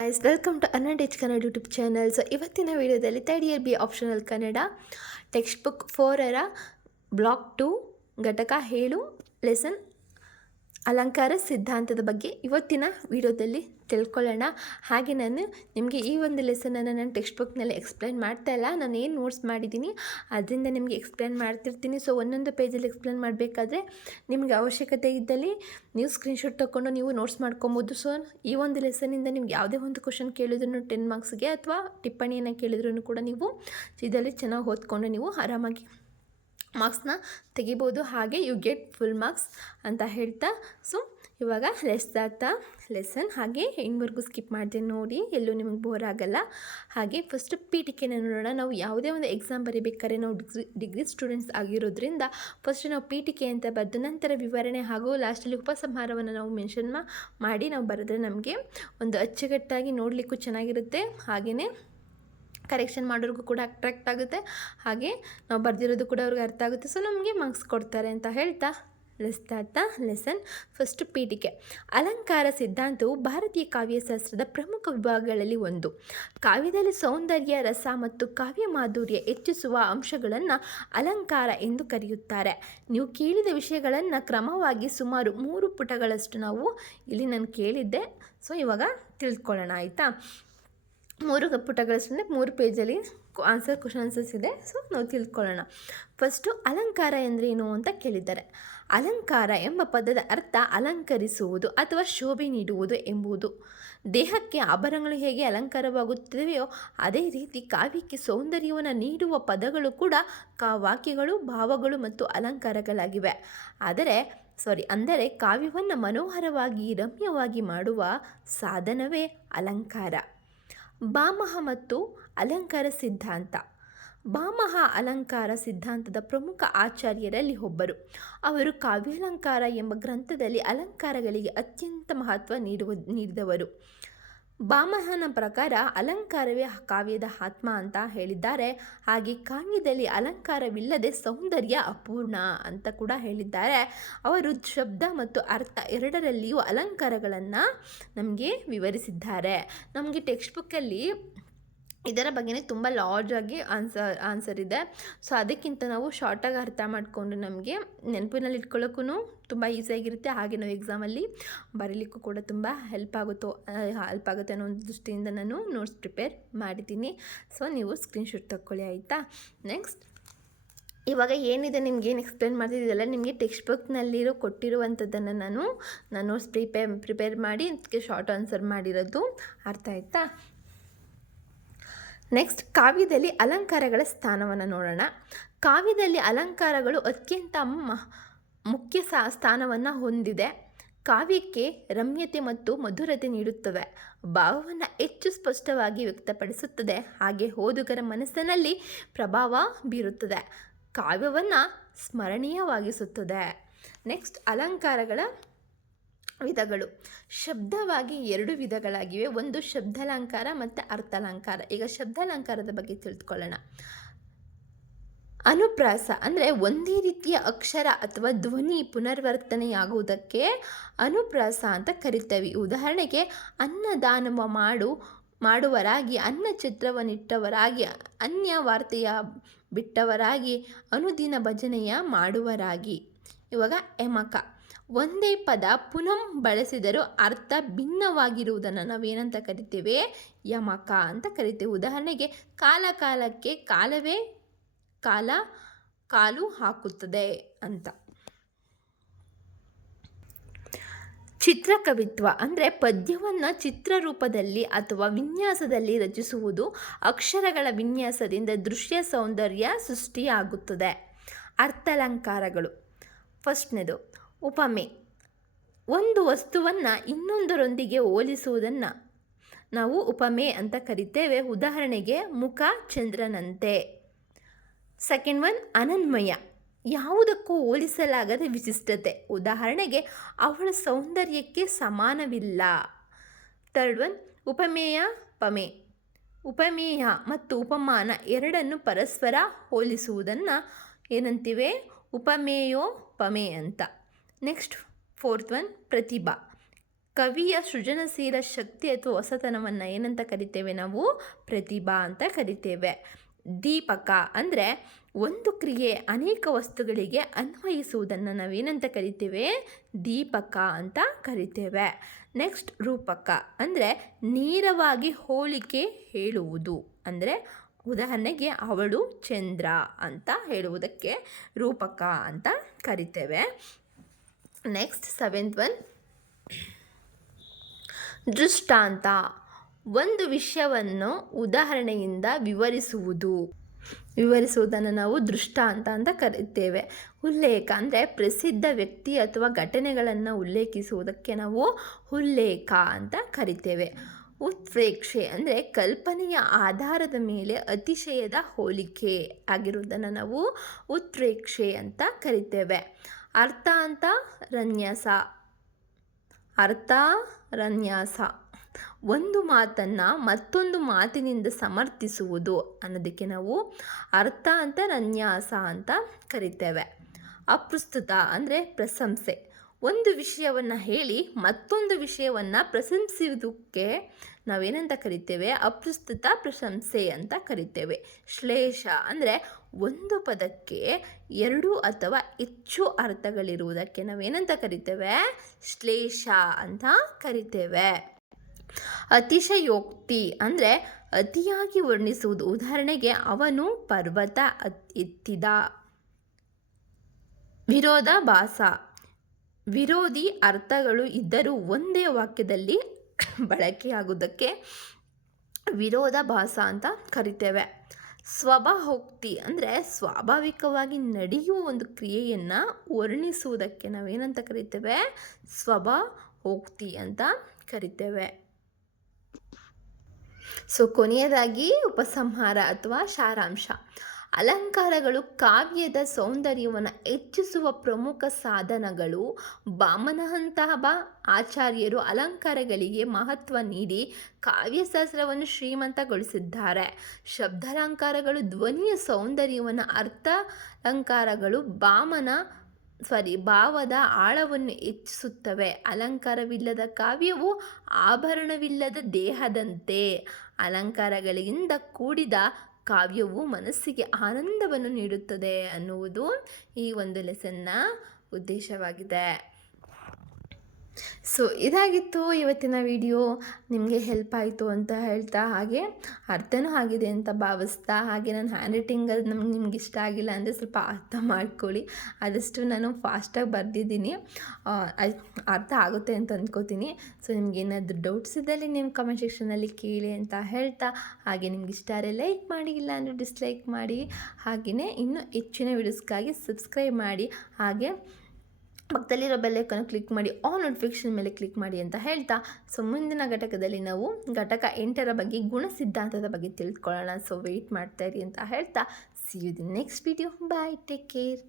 Guys welcome to advantage Kannada YouTube channel. So ಇವತ್ತಿನ ವಿಡಿಯೋದಲ್ಲಿ third year B optional Kannada text book 4ರ block 2 ಘಟಕ 7 lesson ಅಲಂಕಾರ ಸಿದ್ಧಾಂತದ ಬಗ್ಗೆ ಇವತ್ತಿನ ವಿಡಿಯೋದಲ್ಲಿ ತಿಳ್ಕೊಳ್ಳೋಣ. ಹಾಗೆ ನಾನು ನಿಮಗೆ ಈ ಒಂದು ಲೆಸನನ್ನು ನಾನು ಟೆಕ್ಸ್ಟ್ ಬುಕ್ನಲ್ಲಿ ಎಕ್ಸ್ಪ್ಲೈನ್ ಮಾಡ್ತಾ ಇಲ್ಲ, ನಾನು ಏನು ನೋಟ್ಸ್ ಮಾಡಿದ್ದೀನಿ ಅದರಿಂದ ನಿಮಗೆ ಎಕ್ಸ್ಪ್ಲೈನ್ ಮಾಡ್ತಿರ್ತೀನಿ. ಸೊ ಒಂದೊಂದು ಪೇಜಲ್ಲಿ ಎಕ್ಸ್ಪ್ಲೈನ್ ಮಾಡಬೇಕಾದ್ರೆ ನಿಮಗೆ ಅವಶ್ಯಕತೆ ಇದ್ದಲ್ಲಿ ನೀವು ಸ್ಕ್ರೀನ್ಶಾಟ್ ತೊಗೊಂಡು ನೀವು ನೋಟ್ಸ್ ಮಾಡ್ಕೊಬೋದು. ಸೊ ಈ ಒಂದು ಲೆಸನಿಂದ ನಿಮ್ಗೆ ಯಾವುದೇ ಒಂದು ಕ್ವಶನ್ ಕೇಳಿದ್ರು 10 ಮಾರ್ಕ್ಸ್ಗೆ ಅಥವಾ ಟಿಪ್ಪಣಿಯನ್ನು ಕೇಳಿದ್ರು ಕೂಡ ನೀವು ಇದರಲ್ಲಿ ಚೆನ್ನಾಗಿ ಓದ್ಕೊಂಡು ನೀವು ಆರಾಮಾಗಿ ಮಾರ್ಕ್ಸ್ನ ತೆಗಿಬೋದು. ಹಾಗೆ ಯು ಗೆಟ್ ಫುಲ್ ಮಾರ್ಕ್ಸ್ ಅಂತ ಹೇಳ್ತಾ ಸೊ ಇವಾಗ ಲೆಸನ್ ಹಾಗೆ ಹೆಂಗ್ವರೆಗೂ ಸ್ಕಿಪ್ ಮಾಡ್ತೀನಿ ನೋಡಿ, ಎಲ್ಲೂ ನಿಮಗೆ ಬೋರ್ ಆಗಲ್ಲ. ಹಾಗೆ ಫಸ್ಟ್ ಪೀಠಿಕೆನ ನೋಡೋಣ. ನಾವು ಯಾವುದೇ ಒಂದು ಎಕ್ಸಾಮ್ ಬರೀಬೇಕಾದ್ರೆ ನಾವು ಡಿಗ್ರಿ ಸ್ಟೂಡೆಂಟ್ಸ್ ಆಗಿರೋದ್ರಿಂದ ಫಸ್ಟ್ ನಾವು ಪೀಠಿಕೆ ಅಂತ ಬರೆದು ನಂತರ ವಿವರಣೆ ಹಾಗೂ ಲಾಸ್ಟಲ್ಲಿ ಉಪಸಂಹಾರವನ್ನು ನಾವು ಮೆನ್ಷನ್ ಮಾಡಿ ನಾವು ಬರೆದ್ರೆ ನಮಗೆ ಒಂದು ಅಚ್ಚುಕಟ್ಟಾಗಿ ನೋಡಲಿಕ್ಕೂ ಚೆನ್ನಾಗಿರುತ್ತೆ, ಹಾಗೆಯೇ ಕರೆಕ್ಷನ್ ಮಾಡೋರಿಗೂ ಕೂಡ ಅಟ್ರಾಕ್ಟ್ ಆಗುತ್ತೆ, ಹಾಗೆ ನಾವು ಬರೆದಿರೋದು ಕೂಡ ಅವ್ರಿಗೆ ಅರ್ಥ ಆಗುತ್ತೆ. ಸೊ ನಮಗೆ ಮಾರ್ಕ್ಸ್ ಕೊಡ್ತಾರೆ ಅಂತ ಹೇಳ್ತಾ ಲೆಸನ್ ಫಸ್ಟ್ ಪೀಠಿಕೆ. ಅಲಂಕಾರ ಸಿದ್ಧಾಂತವು ಭಾರತೀಯ ಕಾವ್ಯಶಾಸ್ತ್ರದ ಪ್ರಮುಖ ವಿಭಾಗಗಳಲ್ಲಿ ಒಂದು. ಕಾವ್ಯದಲ್ಲಿ ಸೌಂದರ್ಯ, ರಸ ಮತ್ತು ಕಾವ್ಯ ಮಾಧುರ್ಯ ಹೆಚ್ಚಿಸುವ ಅಂಶಗಳನ್ನು ಅಲಂಕಾರ ಎಂದು ಕರೆಯುತ್ತಾರೆ. ನೀವು ಕೇಳಿದ ವಿಷಯಗಳನ್ನು ಕ್ರಮವಾಗಿ ಸುಮಾರು 3 ಪುಟಗಳಷ್ಟು ನಾವು ಇಲ್ಲಿ ನಾನು ಕೇಳಿದ್ದೆ. ಸೊ ಇವಾಗ ತಿಳ್ಕೊಳ್ಳೋಣ ಆಯಿತಾ. 3 ಪುಟಗಳಷ್ಟೇ 3 ಪೇಜಲ್ಲಿ ಕ್ವಶನ್ ಆನ್ಸರ್ಸ್ ಇದೆ. ಸೊ ನಾವು ತಿಳ್ಕೊಳ್ಳೋಣ. ಫಸ್ಟು ಅಲಂಕಾರ ಎಂದರೇನು ಅಂತ ಕೇಳಿದ್ದಾರೆ. ಅಲಂಕಾರ ಎಂಬ ಪದದ ಅರ್ಥ ಅಲಂಕರಿಸುವುದು ಅಥವಾ ಶೋಭೆ ನೀಡುವುದು ಎಂಬುದು. ದೇಹಕ್ಕೆ ಆಭರಣಗಳು ಹೇಗೆ ಅಲಂಕಾರವಾಗುತ್ತವೆಯೋ ಅದೇ ರೀತಿ ಕಾವ್ಯಕ್ಕೆ ಸೌಂದರ್ಯವನ್ನು ನೀಡುವ ಪದಗಳು ಕೂಡ ವಾಕ್ಯಗಳು, ಭಾವಗಳು ಮತ್ತು ಅಲಂಕಾರಗಳಾಗಿವೆ. ಅಂದರೆ ಕಾವ್ಯವನ್ನು ಮನೋಹರವಾಗಿ ರಮ್ಯವಾಗಿ ಮಾಡುವ ಸಾಧನವೇ ಅಲಂಕಾರ. ಭಾಮಹ ಮತ್ತು ಅಲಂಕಾರ ಸಿದ್ಧಾಂತ. ಭಾಮಹ ಅಲಂಕಾರ ಸಿದ್ಧಾಂತದ ಪ್ರಮುಖ ಆಚಾರ್ಯರಲ್ಲಿ ಒಬ್ಬರು. ಅವರು ಕಾವ್ಯಾಲಂಕಾರ ಎಂಬ ಗ್ರಂಥದಲ್ಲಿ ಅಲಂಕಾರಗಳಿಗೆ ಅತ್ಯಂತ ಮಹತ್ವ ನೀಡಿದವರು. ಭಾಮಹನ ಪ್ರಕಾರ ಅಲಂಕಾರವೇ ಕಾವ್ಯದ ಆತ್ಮ ಅಂತ ಹೇಳಿದ್ದಾರೆ. ಹಾಗೆ ಕಾವ್ಯದಲ್ಲಿ ಅಲಂಕಾರವಿಲ್ಲದೆ ಸೌಂದರ್ಯ ಅಪೂರ್ಣ ಅಂತ ಕೂಡ ಹೇಳಿದ್ದಾರೆ. ಅವರು ಶಬ್ದ ಮತ್ತು ಅರ್ಥ ಎರಡರಲ್ಲಿಯೂ ಅಲಂಕಾರಗಳನ್ನು ನಮಗೆ ವಿವರಿಸಿದ್ದಾರೆ. ನಮಗೆ ಟೆಕ್ಸ್ಟ್ ಬುಕ್ಕಲ್ಲಿ ಇದರ ಬಗ್ಗೆನೇ ತುಂಬ ಲಾರ್ಜಾಗಿ ಆನ್ಸರ್ ಇದೆ. ಸೊ ಅದಕ್ಕಿಂತ ನಾವು ಶಾರ್ಟಾಗಿ ಅರ್ಥ ಮಾಡಿಕೊಂಡು ನಮಗೆ ನೆನಪಿನಲ್ಲಿ ಇಟ್ಕೊಳ್ಳೋಕ್ಕೂ ತುಂಬ ಈಸಿಯಾಗಿರುತ್ತೆ, ಹಾಗೆ ನಾವು ಎಕ್ಸಾಮಲ್ಲಿ ಬರೀಲಿಕ್ಕೂ ಕೂಡ ತುಂಬ ಹೆಲ್ಪ್ ಆಗುತ್ತೆ ಅನ್ನೋ ಒಂದು ದೃಷ್ಟಿಯಿಂದ ನಾನು ನೋಟ್ಸ್ ಪ್ರಿಪೇರ್ ಮಾಡಿದ್ದೀನಿ. ಸೊ ನೀವು ಸ್ಕ್ರೀನ್ಶಾಟ್ ತಗೊಳ್ಳಿ ಆಯಿತಾ. ನೆಕ್ಸ್ಟ್ ಇವಾಗ ಏನಿದೆ ನಿಮ್ಗೇನು ಎಕ್ಸ್ಪ್ಲೇನ್ ಮಾಡ್ತಿದ್ದೆಲ್ಲ ನಿಮಗೆ ಟೆಕ್ಸ್ಟ್ ಬುಕ್ನಲ್ಲಿರೋ ಕೊಟ್ಟಿರುವಂಥದ್ದನ್ನು ನಾನು ನೋಟ್ಸ್ ಪ್ರಿಪೇರ್ ಮಾಡಿ ಅದಕ್ಕೆ ಶಾರ್ಟ್ ಆನ್ಸರ್ ಮಾಡಿರೋದು. ಅರ್ಥ ಆಯಿತಾ. ನೆಕ್ಸ್ಟ್ ಕಾವ್ಯದಲ್ಲಿ ಅಲಂಕಾರಗಳ ಸ್ಥಾನವನ್ನು ನೋಡೋಣ. ಕಾವ್ಯದಲ್ಲಿ ಅಲಂಕಾರಗಳು ಅತ್ಯಂತ ಮುಖ್ಯ ಸ್ಥಾನವನ್ನು ಹೊಂದಿದೆ. ಕಾವ್ಯಕ್ಕೆ ರಮ್ಯತೆ ಮತ್ತು ಮಧುರತೆ ನೀಡುತ್ತವೆ, ಭಾವವನ್ನು ಹೆಚ್ಚು ಸ್ಪಷ್ಟವಾಗಿ ವ್ಯಕ್ತಪಡಿಸುತ್ತದೆ, ಹಾಗೆ ಓದುಗರ ಮನಸ್ಸಿನಲ್ಲಿ ಪ್ರಭಾವ ಬೀರುತ್ತದೆ, ಕಾವ್ಯವನ್ನು ಸ್ಮರಣೀಯವಾಗಿಸುತ್ತದೆ. ನೆಕ್ಸ್ಟ್ ಅಲಂಕಾರಗಳ ವಿಧಗಳು. ಶಬ್ದವಾಗಿ 2 ವಿಧಗಳಾಗಿವೆ. ಒಂದು ಶಬ್ದಾಲಂಕಾರ ಮತ್ತು ಅರ್ಥಾಲಂಕಾರ. ಈಗ ಶಬ್ದಾಲಂಕಾರದ ಬಗ್ಗೆ ತಿಳ್ಕೊಳ್ಳೋಣ. ಅನುಪ್ರಾಸ ಅಂದರೆ ಒಂದೇ ರೀತಿಯ ಅಕ್ಷರ ಅಥವಾ ಧ್ವನಿ ಪುನರ್ವರ್ತನೆಯಾಗುವುದಕ್ಕೆ ಅನುಪ್ರಾಸ ಅಂತ ಕರಿತೇವೆ. ಉದಾಹರಣೆಗೆ ಅನ್ನದಾನವ ಮಾಡುವರಾಗಿ, ಅನ್ನ ಚಿತ್ರವನ್ನಿಟ್ಟವರಾಗಿ, ಅನ್ಯ ವಾರ್ತೆಯ ಬಿಟ್ಟವರಾಗಿ, ಅನುದಿನ ಭಜನೆಯ ಮಾಡುವರಾಗಿ. ಇವಾಗ ಯಮಕ. ಒಂದೇ ಪದ ಪುನಃ ಬಳಸಿದರೂ ಅರ್ಥ ಭಿನ್ನವಾಗಿರುವುದನ್ನು ನಾವೇನಂತ ಕರಿತೇವೆ? ಯಮಕ ಅಂತ ಕರಿತೇವೆ. ಉದಾಹರಣೆಗೆ ಕಾಲಕ್ಕೆ ಕಾಲವೇ ಕಾಲು ಹಾಕುತ್ತದೆ ಅಂತ. ಚಿತ್ರಕವಿತ್ವ ಅಂದರೆ ಪದ್ಯವನ್ನು ಚಿತ್ರರೂಪದಲ್ಲಿ ಅಥವಾ ವಿನ್ಯಾಸದಲ್ಲಿ ರಚಿಸುವುದು. ಅಕ್ಷರಗಳ ವಿನ್ಯಾಸದಿಂದ ದೃಶ್ಯ ಸೌಂದರ್ಯ ಸೃಷ್ಟಿಯಾಗುತ್ತದೆ. ಅರ್ಥಾಲಂಕಾರಗಳು. ಫಸ್ಟ್ನೇದು ಉಪಮೆ. ಒಂದು ವಸ್ತುವನ್ನು ಇನ್ನೊಂದರೊಂದಿಗೆ ಹೋಲಿಸುವುದನ್ನು ನಾವು ಉಪಮೆ ಅಂತ ಕರಿತೇವೆ. ಉದಾಹರಣೆಗೆ ಮುಖ ಚಂದ್ರನಂತೆ. Second one ಅನನ್ವಯ. ಯಾವುದಕ್ಕೂ ಹೋಲಿಸಲಾಗದ ವಿಶಿಷ್ಟತೆ. ಉದಾಹರಣೆಗೆ ಅವಳ ಸೌಂದರ್ಯಕ್ಕೆ ಸಮಾನವಿಲ್ಲ. ಥರ್ಡ್ ಒನ್ ಉಪಮೇಯ ಮತ್ತು ಉಪಮಾನ ಎರಡನ್ನು ಪರಸ್ಪರ ಹೋಲಿಸುವುದನ್ನು ಏನಂತೀವಿ? ಉಪಮೇಯೋಪಮೆ ಅಂತ. ನೆಕ್ಸ್ಟ್ ಫೋರ್ತ್ ಒನ್ ಪ್ರತಿಭಾ. ಕವಿಯ ಸೃಜನಶೀಲ ಶಕ್ತಿ ಅಥವಾ ಹೊಸತನವನ್ನು ಏನಂತ ಕರಿತೇವೆ ನಾವು? ಪ್ರತಿಭಾ ಅಂತ ಕರಿತೇವೆ. ದೀಪಕ ಅಂದರೆ ಒಂದು ಕ್ರಿಯೆ ಅನೇಕ ವಸ್ತುಗಳಿಗೆ ಅನ್ವಯಿಸುವುದನ್ನು ನಾವೇನಂತ ಕರಿತೇವೆ? ದೀಪಕ ಅಂತ ಕರಿತೇವೆ. ನೆಕ್ಸ್ಟ್ ರೂಪಕ ಅಂದರೆ ನೇರವಾಗಿ ಹೋಲಿಕೆ ಹೇಳುವುದು. ಅಂದರೆ ಉದಾಹರಣೆಗೆ ಅವಳು ಚಂದ್ರ ಅಂತ ಹೇಳುವುದಕ್ಕೆ ರೂಪಕ ಅಂತ ಕರಿತೇವೆ. ನೆಕ್ಸ್ಟ್ 7th ಒನ್, ದೃಷ್ಟಾಂತ. ಒಂದು ವಿಷಯವನ್ನು ಉದಾಹರಣೆಯಿಂದ ವಿವರಿಸುವುದನ್ನು ನಾವು ದೃಷ್ಟಾಂತ ಅಂತ ಕರಿತೇವೆ. ಉಲ್ಲೇಖ ಅಂದರೆ ಪ್ರಸಿದ್ಧ ವ್ಯಕ್ತಿ ಅಥವಾ ಘಟನೆಗಳನ್ನು ಉಲ್ಲೇಖಿಸುವುದಕ್ಕೆ ನಾವು ಉಲ್ಲೇಖ ಅಂತ ಕರಿತೇವೆ. ಉತ್ಪ್ರೇಕ್ಷೆ ಅಂದರೆ ಕಲ್ಪನೆಯ ಆಧಾರದ ಮೇಲೆ ಅತಿಶಯದ ಹೋಲಿಕೆ ಆಗಿರುವುದನ್ನು ನಾವು ಉತ್ಪ್ರೇಕ್ಷೆ ಅಂತ ಕರಿತೇವೆ. ಅರ್ಥಾರನ್ಯಾಸ ಒಂದು ಮಾತನ್ನು ಮತ್ತೊಂದು ಮಾತಿನಿಂದ ಸಮರ್ಥಿಸುವುದು ಅನ್ನೋದಕ್ಕೆ ನಾವು ಅರ್ಥಾಂತರನ್ಯಾಸ ಅಂತ ಕರಿತೇವೆ. ಅಪ್ರಸ್ತುತ ಅಂದರೆ ಪ್ರಶಂಸೆ. ಒಂದು ವಿಷಯವನ್ನು ಹೇಳಿ ಮತ್ತೊಂದು ವಿಷಯವನ್ನು ಪ್ರಶಂಸಿಸುವುದಕ್ಕೆ ನಾವೇನಂತ ಕರಿತೇವೆ? ಅಪ್ರಸ್ತುತ ಪ್ರಶಂಸೆ ಅಂತ ಕರಿತೇವೆ. ಶ್ಲೇಷ ಅಂದರೆ ಒಂದು ಪದಕ್ಕೆ 2 ಅಥವಾ ಹೆಚ್ಚು ಅರ್ಥಗಳಿರುವುದಕ್ಕೆ ನಾವೇನಂತ ಕರಿತೇವೆ? ಶ್ಲೇಷ ಅಂತ ಕರಿತೇವೆ. ಅತಿಶಯೋಕ್ತಿ ಅಂದರೆ ಅತಿಯಾಗಿ ವರ್ಣಿಸುವುದು. ಉದಾಹರಣೆಗೆ ಅವನು ಪರ್ವತ ಎತ್ತಿದ. ವಿರೋಧಾಭಾಸ, ವಿರೋಧಿ ಅರ್ಥಗಳು ಇದ್ದರೂ ಒಂದೇ ವಾಕ್ಯದಲ್ಲಿ ಬಳಕೆಯಾಗುವುದಕ್ಕೆ ವಿರೋಧಾಭಾಸ ಅಂತ ಕರಿತೇವೆ. ಸ್ವಭಾವೋಕ್ತಿ ಅಂದರೆ ಸ್ವಾಭಾವಿಕವಾಗಿ ನಡೆಯುವ ಒಂದು ಕ್ರಿಯೆಯನ್ನು ವರ್ಣಿಸುವುದಕ್ಕೆ ನಾವೇನಂತ ಕರಿತೇವೆ? ಸ್ವಭಾವೋಕ್ತಿ ಅಂತ ಕರಿತೇವೆ. ಕೊನೆಯದಾಗಿ ಉಪಸಂಹಾರ ಅಥವಾ ಸಾರಾಂಶ. ಅಲಂಕಾರಗಳು ಕಾವ್ಯದ ಸೌಂದರ್ಯವನ್ನು ಹೆಚ್ಚಿಸುವ ಪ್ರಮುಖ ಸಾಧನಗಳು. ವಾಮನಂತಹ ಆಚಾರ್ಯರು ಅಲಂಕಾರಗಳಿಗೆ ಮಹತ್ವ ನೀಡಿ ಕಾವ್ಯಶಾಸ್ತ್ರವನ್ನು ಶ್ರೀಮಂತಗೊಳಿಸಿದ್ದಾರೆ. ಶಬ್ದಾಲಂಕಾರಗಳು ಧ್ವನಿಯ ಸೌಂದರ್ಯವನ್ನು, ಅರ್ಥಾಲಂಕಾರಗಳು ಭಾವದ ಆಳವನ್ನು ಹೆಚ್ಚಿಸುತ್ತವೆ. ಅಲಂಕಾರವಿಲ್ಲದ ಕಾವ್ಯವು ಆಭರಣವಿಲ್ಲದ ದೇಹದಂತೆ. ಅಲಂಕಾರಗಳಿಂದ ಕೂಡಿದ ಕಾವ್ಯವು ಮನಸ್ಸಿಗೆ ಆನಂದವನ್ನು ನೀಡುತ್ತದೆ ಅನ್ನುವುದು ಈ ಒಂದು ಲೆಸನ್ನ ಉದ್ದೇಶವಾಗಿದೆ. ಇದಾಗಿತ್ತು ಇವತ್ತಿನ ವಿಡಿಯೋ. ನಿಮಗೆ ಹೆಲ್ಪ್ ಆಯಿತು ಅಂತ ಹೇಳ್ತಾ, ಹಾಗೆ ಅರ್ಥನೂ ಆಗಿದೆ ಅಂತ ಭಾವಿಸ್ತಾ, ಹಾಗೆ ನನ್ನ ಹ್ಯಾಂಡ್ ರೈಟಿಂಗ್ ಅದು ನಿಮ್ಗೆ ಇಷ್ಟ ಆಗಿಲ್ಲ ಅಂದರೆ ಸ್ವಲ್ಪ ಅರ್ಥ ಮಾಡ್ಕೊಳ್ಳಿ. ಆದಷ್ಟು ನಾನು ಫಾಸ್ಟಾಗಿ ಬರೆದಿದ್ದೀನಿ, ಅರ್ಥ ಆಗುತ್ತೆ ಅಂತ ಅಂದ್ಕೋತೀನಿ. ನಿಮ್ಗೇನಾದರೂ ಡೌಟ್ಸ್ ಇದ್ದಲ್ಲಿ ನಿಮ್ಮ ಕಮೆಂಟ್ ಸೆಕ್ಷನಲ್ಲಿ ಕೇಳಿ ಅಂತ ಹೇಳ್ತಾ, ಹಾಗೆ ನಿಮ್ಗೆ ಇಷ್ಟ ಆದರೆ ಲೈಕ್ ಮಾಡಿ, ಇಲ್ಲ ಅಂದರೆ ಡಿಸ್ಲೈಕ್ ಮಾಡಿ. ಹಾಗೆಯೇ ಇನ್ನೂ ಹೆಚ್ಚಿನ ವೀಡಿಯೋಸ್ಗಾಗಿ ಸಬ್ಸ್ಕ್ರೈಬ್ ಮಾಡಿ. ಹಾಗೆ ಪಕ್ಕದಲ್ಲಿರೋ ಬೆಲ್ಲೈಕನ್ನು ಕ್ಲಿಕ್ ಮಾಡಿ, ಆಲ್ ನೋಟಿಫಿಕೇಷನ್ ಮೇಲೆ ಕ್ಲಿಕ್ ಮಾಡಿ ಅಂತ ಹೇಳ್ತಾ, ಮುಂದಿನ ಘಟಕದಲ್ಲಿ ನಾವು ಘಟಕ 8ರ ಬಗ್ಗೆ ಗುಣ ಸಿದ್ಧಾಂತದ ಬಗ್ಗೆ ತಿಳ್ಕೊಳ್ಳೋಣ. ವೆಯ್ಟ್ ಮಾಡ್ತಾ ಇರಿ ಅಂತ ಹೇಳ್ತಾ, see you the next video. Bye, take care.